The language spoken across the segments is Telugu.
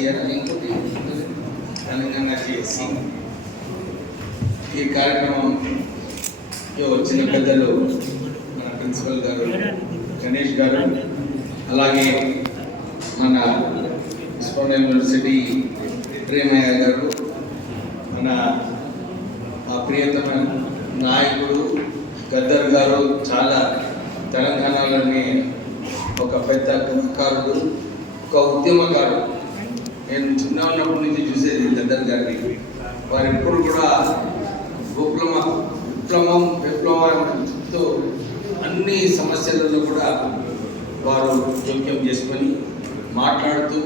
కేసీఆర్ ఇంకోటి తెలంగాణ చేసి ఈ కార్యక్రమం వచ్చిన పెద్దలు మన ప్రిన్సిపల్ గారు గణేష్ గారు, అలాగే మన ఉస్మానియా యూనివర్సిటీ ప్రేమయ్య గారు, మన ప్రియతమ నాయకుడు గద్దర్ గారు, చాలా తెలంగాణలోని ఒక పెద్ద కళాకారుడు, ఒక ఉద్యమకారుడు. నేను చిన్న ఉన్నప్పటి నుంచి చూసేది గద్దర్ గారిని. వారు ఎప్పుడు కూడా విప్లవంతో అన్ని సమస్యలలో కూడా వారు జోక్యం చేసుకొని మాట్లాడుతూ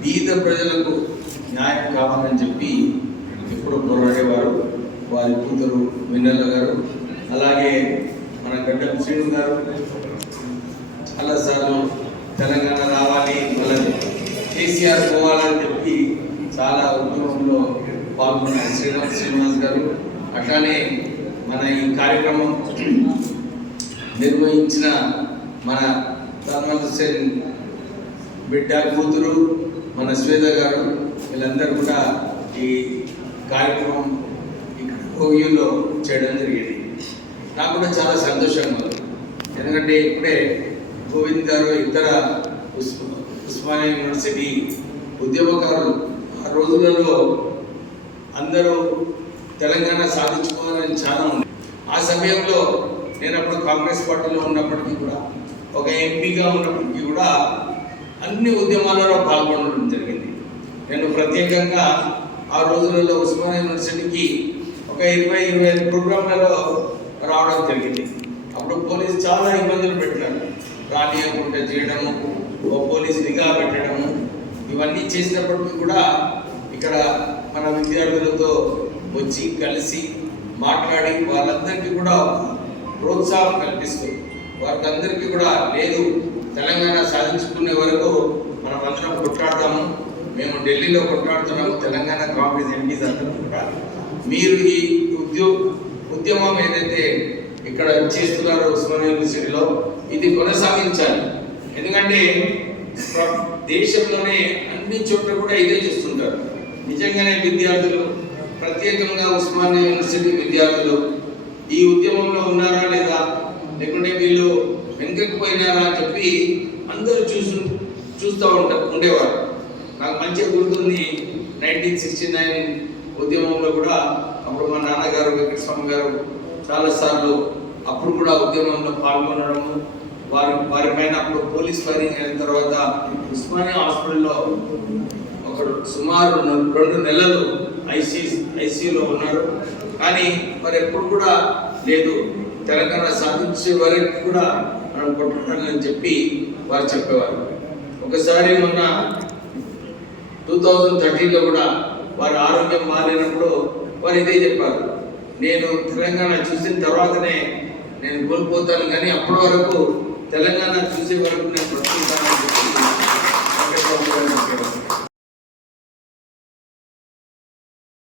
బీద ప్రజలకు న్యాయం కావాలని చెప్పి ఎప్పుడు పోరాడేవారు. వారి కూతురు వెన్నెల గారు, అలాగే మన గడ్డం శ్రీను గారు చాలాసార్లు తెలంగాణ రావాలి, మళ్ళీ కేసీఆర్ పోవాలని చెప్పి చాలా ఉద్యమంలో పాల్గొన్న శ్రీనివాస్ గారు, అట్లానే మన ఈ కార్యక్రమం నిర్వహించిన మన ధర్మల్ హుస్సేన్ బిడ్డ కూతురు మన శ్వేత గారు, వీళ్ళందరూ కూడా ఈ కార్యక్రమం ఇక్కడ ఓయూలో చేయడం జరిగింది. నాకు కూడా చాలా సంతోషంగా ఉంది. ఎందుకంటే ఇప్పుడే గోవింద్ గారు ఇతర ఉస్మానియా యూనివర్సిటీ ఉద్యమకారులు ఆ రోజులలో అందరూ తెలంగాణ సాధించుకోవాలని చాలా ఉంది. ఆ సమయంలో నేను అప్పుడు కాంగ్రెస్ పార్టీలో ఉన్నప్పటికీ కూడా, ఒక ఎంపీగా ఉన్నప్పటికీ కూడా అన్ని ఉద్యమాలలో పాల్గొనడం జరిగింది. నేను ప్రత్యేకంగా ఆ రోజులలో ఉస్మానియా యూనివర్సిటీకి ఒక 20-25 ప్రోగ్రాంలలో రావడం జరిగింది. అప్పుడు పోలీసు చాలా ఇబ్బందులు పెట్టినారు. రానియకుండా చేయడము, పోలీసు నిఘా పెట్టడము, ఇవన్నీ చేసినప్పటికీ కూడా ఇక్కడ మన విద్యార్థులతో వచ్చి కలిసి మాట్లాడి వాళ్ళందరికీ కూడా ప్రోత్సాహం కల్పిస్తూ వారికి కూడా లేదు, తెలంగాణ సాధించుకునే వరకు మనం అందరం కొట్లాడతాము, మేము ఢిల్లీలో కొట్లాడుతున్నాము, తెలంగాణ కాంగ్రెస్ ఎంపీస్ అందరూ కూడా మీరు ఈ ఉద్యమం ఏదైతే ఇక్కడ చేస్తున్నారో ఉస్మానియా యూనివర్సిటీలో ఇది కొనసాగించాలి. ఎందుకంటే దేశంలోనే అన్ని చోట్ల కూడా ఇదే చేస్తుంటారు. నిజంగానే విద్యార్థులు, ప్రత్యేకంగా ఉస్మానియా యూనివర్సిటీ విద్యార్థులు ఈ ఉద్యమంలో ఉన్నారా లేదా, లేకుంటే వీళ్ళు వెనుకకు పోయినారా అని చెప్పి అందరూ చూస్తూ ఉండేవారు. నాకు మంచిగా గుర్తుంది, 1969 ఉద్యమంలో కూడా అప్పుడు మా నాన్నగారు వెంకటస్వామి గారు చాలాసార్లు అప్పుడు కూడా ఉద్యమంలో పాల్గొనడము, వారి పైన అప్పుడు పోలీస్ ఫైరింగ్ అయిన తర్వాత ఉస్మానియా హాస్పిటల్లో ఒకడు సుమారు 2 నెలలు ఐసీయూలో ఉన్నారు. కానీ మరి ఎప్పుడు కూడా లేదు, తెలంగాణ సాధించే వరకు కూడా మనం కొట్టుకుంటామని చెప్పి వారు చెప్పేవారు. ఒకసారి మొన్న 2013లో కూడా వారి ఆరోగ్యం మారినప్పుడు వారు ఇదే చెప్పారు, నేను తెలంగాణ చూసిన తర్వాతనే నేను కోల్పోతాను, కానీ అప్పటి వరకు తెలంగాణ చూసే వరకు నేను బ్రతుకుతానని చెప్పి